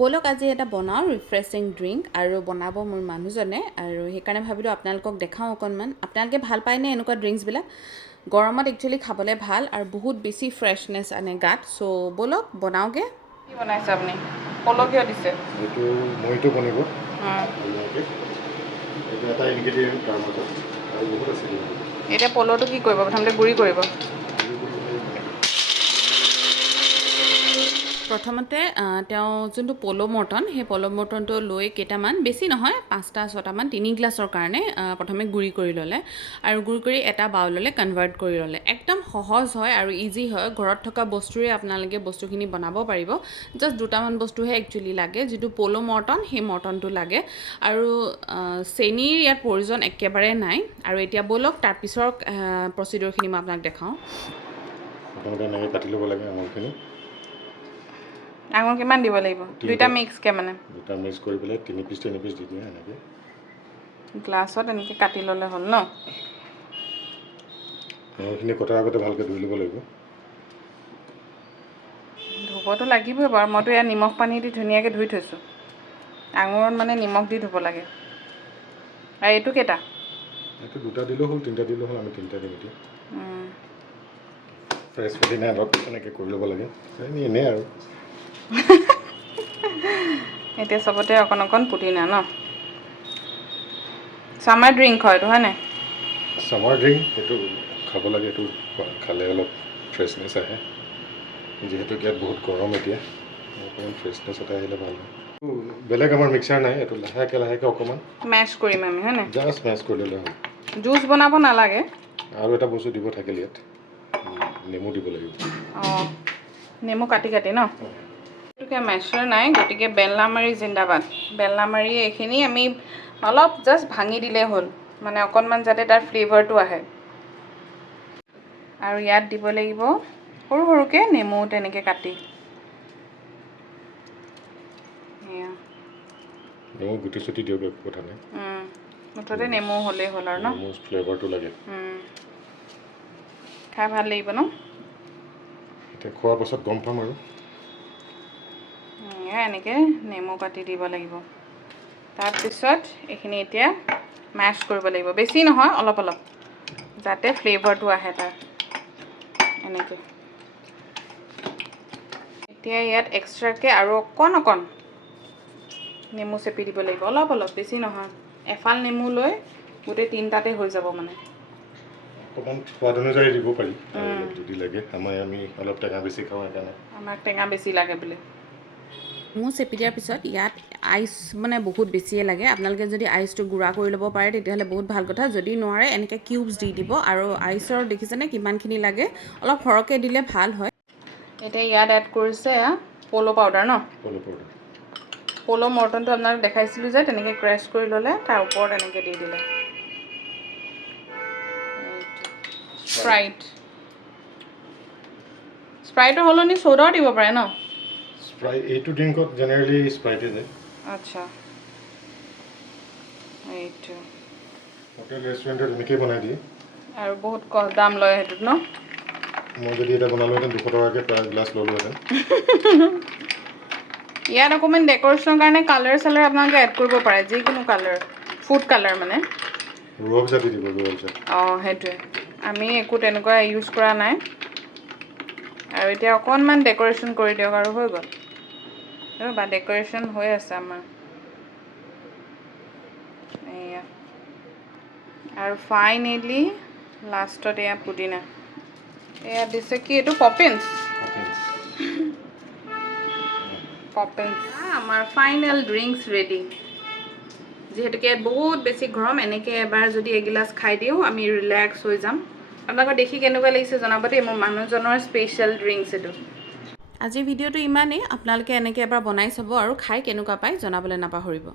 বলক আজি এটা বনাওঁ ৰিফ্ৰেছিং ড্ৰিংক আৰু বনাব মোৰ মানুহজনে আৰু সেইকাৰণে ভাবিলোঁ আপোনালোকক দেখাওঁ অকণমান আপোনালোকে ভাল পায়নে এনেকুৱা ড্ৰিংকছবিলাক গৰমত একচুৱেলি খাবলৈ ভাল আৰু বহুত বেছি ফ্ৰেছনেছ আনে গাত চ' বলক বনাওঁগৈ কি বনাইছে আপুনি পল কিয় দিছে এইটো মইটো বনিব এইটো এটা ইনগ্ৰেডিয়েণ্ট তাৰ মাজত আৰু বহুত আছে এতিয়া পলটো কি কৰিব প্ৰথমতে গুড়ি কৰিব প্ৰথমতে তেওঁ যোনটো পল' মৰ্টন সেই পল' মৰ্টনটো লৈ কেইটামান বেছি নহয় 5-6টামান 3 গ্লাছৰ কাৰণে প্ৰথমে গুড়ি কৰি ল'লে আৰু গুড়ি কৰি এটা বাউললৈ কনভাৰ্ট কৰি ল'লে একদম সহজ হয় আৰু ইজি হয় ঘৰত থকা বস্তুৰে আপোনালোকে বস্তুখিনি বনাব পাৰিব জাষ্ট দুটামান বস্তুহে একচুৱেলি লাগে যিটো পল' মৰ্টন সেই মৰ্টনটো লাগে আৰু চেনিৰ ইয়াত প্ৰয়োজন একেবাৰে নাই আৰু এতিয়া বলক তাৰপিছৰ প্ৰচিডিউৰখিনি মই আপোনাক দেখাওঁ প্ৰথমতে এনেকৈ কাটি ল'ব লাগে আঙুৰখিনি আঙুৰ কিমান দিব লাগিব দুইটা মিক্সকৈ মানে দুটা মিক্স কৰি পেলাই 3 পিচ দি দিয়ে এনেকৈ গ্লাছত এনেকৈ কাটি ল'লে হ'ল ন আঙুৰখিনি কটাৰ আগতে ভালকৈ ধুই ল'ব লাগিব ধুবতো লাগিবই বাৰু মইতো ইয়াত নিমখ পানী দি ধুনীয়াকৈ ধুই থৈছোঁ আঙুৰত মানে নিমখ দি ধুব লাগে আৰু এইটো কেইটা এইটো দুটা দিলেও হ'ল 3টা দিলেও হ'ল আমি 3টা দিম এতিয়া ফ্ৰেছ পুদিনা অলপ এনেকৈ কৰি ল'ব লাগে এনেই আৰু এতিয়া চবতে অকণ অকণ পুদিনা ন চামাৰ ড্ৰিংক হয় এইটো হয় নাই চামাৰ ড্ৰিংক এইটো খাব লাগে এইটো খালে অলপ ফ্ৰেছনেছ আহে যিহেতু ইয়াত বহুত গৰম এতিয়া অকণমান ফ্ৰেছনেছ এটা আহিলে ভাল হয় বেলেগ আমাৰ মিক্সাৰ নাই এইটো লাহেকৈ অকণমান মেছ কৰিম আমি হয় নাই জাষ্ট মেছ কৰি ল'লে হ'ল জুচ বনাব নালাগে আৰু এটা বস্তু দিব থাকিল ইয়াত নেমু দিব লাগিব অঁ নেমু কাটি ন এইটোকে মেছৰ নাই গতিকে বেলনা মাৰি জিন্দাবাদ বেলনা মাৰি এইখিনি আমি অলপ জাষ্ট ভাঙি দিলেই হ'ল মানে অকণমান যাতে তাৰ ফ্লেভাৰটো আহে আৰু ইয়াত দিব লাগিব সৰু সৰুকৈ নেমু তেনেকৈ কাটি নেমু গুটি চুটি দিয়ক একো কথা নাই মুঠতে নেমু হ'লেই হ'ল আৰু ন নেমু ফ্লেভাৰটো লাগে খাই ভাল লাগিব ন এতিয়া খোৱাৰ পাছত গম পাম আৰু এনেকৈ নেমু কাটি দিব লাগিব তাৰপিছত এইখিনি এতিয়া মেছ কৰিব লাগিব বেছি নহয় অলপ অলপ যাতে ফ্লেভাৰটো আহে তাৰ এনেকৈ এতিয়া ইয়াত এক্সট্ৰাকৈ আৰু অকণ নেমু চেপি দিব লাগিব অলপ অলপ বেছি নহয় এফাল নেমু লৈ গোটেই 3টাতে হৈ যাব মানে অকণমান সোৱাদ অনুযায়ী দিব পাৰি যদি লাগে আমি অলপ টেঙা বেছি খাওঁ সেইকাৰণে আমাক টেঙা বেছি লাগে বুলি নেমু চেপি দিয়াৰ পিছত ইয়াত আইচ মানে বহুত বেছিয়ে লাগে আপোনালোকে যদি আইচটো গুড়া কৰি ল'ব পাৰে তেতিয়াহ'লে বহুত ভাল কথা যদি নোৱাৰে এনেকৈ কিউবছ দি দিব আৰু আইচৰ দেখিছেনে কিমানখিনি লাগে অলপ সৰহকৈ দিলে ভাল হয় এতিয়া ইয়াত এড কৰিছে পল' পাউডাৰ ন পল' মৰ্টনটো আপোনাক দেখাইছিলোঁ যে তেনেকৈ ক্ৰেছ কৰি ল'লে তাৰ ওপৰত এনেকৈ দি দিলে স্প্ৰাইটৰ সলনি চ'ডাও দিব পাৰে ন এইটো ড্ৰিংকত জেনেৰেলি স্প্ৰাইটে যায় আচ্ছা এইটো হোটেল ৰেষ্টুৰেণ্টত এনেকৈ বনাই দিয়ে আৰু বহুত দাম লয় সেইটোত ন মই যদি এটা বনালোহেঁতেন 200 টকাকৈ প্ৰায় গ্লাছ ল'লোহেঁতেন ইয়াত অকণমান ডেক'ৰেশ্যনৰ কাৰণে কালাৰ আপোনালোকে এড কৰিব পাৰে যিকোনো কালাৰ ফুড কালাৰ মানে ৰুৱাবজা দি দিব ৰুৱাবজা সেইটোৱে আমি একো তেনেকুৱা ইউজ কৰা নাই আৰু এতিয়া অকণমান ডেক'ৰেশ্যন কৰি দিয়ক আৰু হৈ গ'ল বা ডেক'ৰেশ্যন হৈ আছে আমাৰ এয়া আৰু ফাইনেলি লাষ্টত এয়া পুদিনা এয়া দিছে কি এইটো পপিনছ আমাৰ ফাইনেল ড্ৰিংকছ ৰেডি যিহেতুকে ইয়াত বহুত বেছি গৰম এনেকৈ এবাৰ যদি এগিলাচ খাই দিওঁ আমি ৰিলেক্স হৈ যাম আপোনালোকৰ দেখি কেনেকুৱা লাগিছে জনাব দেই মোৰ মানুহজনৰ স্পেচিয়েল ড্ৰিংকছ এইটো আজিৰ ভিডিঅ'টো ইমানেই আপোনালোকে এনেকৈ এবাৰ বনাই চাব আৰু খাই কেনেকুৱা পায় জনাবলৈ নাপাহৰিব